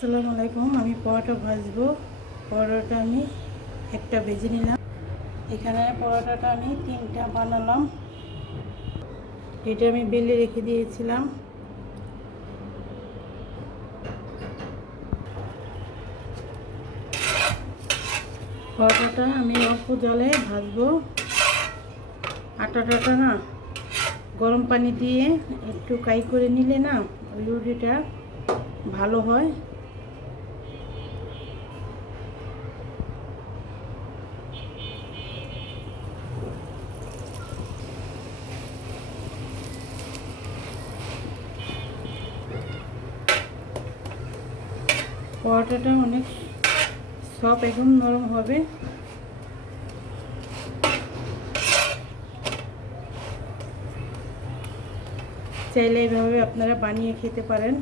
আসসালামু আলাইকুম। আমি পরোটা ভাজবো। পরোটা আমি একটা ভেজে নিলাম। এখানে পরোটাটা আমি 3টা বানালাম। এটা আমি বেলে রেখে দিয়েছিলাম। পরোটাটা আমি অল্প জলে ভাজবো। আটাটা না গরম পানি দিয়ে একটু কাই করে নিলে না ওই রুটিটা ভালো হয়। পরোটাটা অনেক সফট, একদম নরম হবে। চাইলে এইভাবে আপনারা বানিয়ে খেতে পারেন।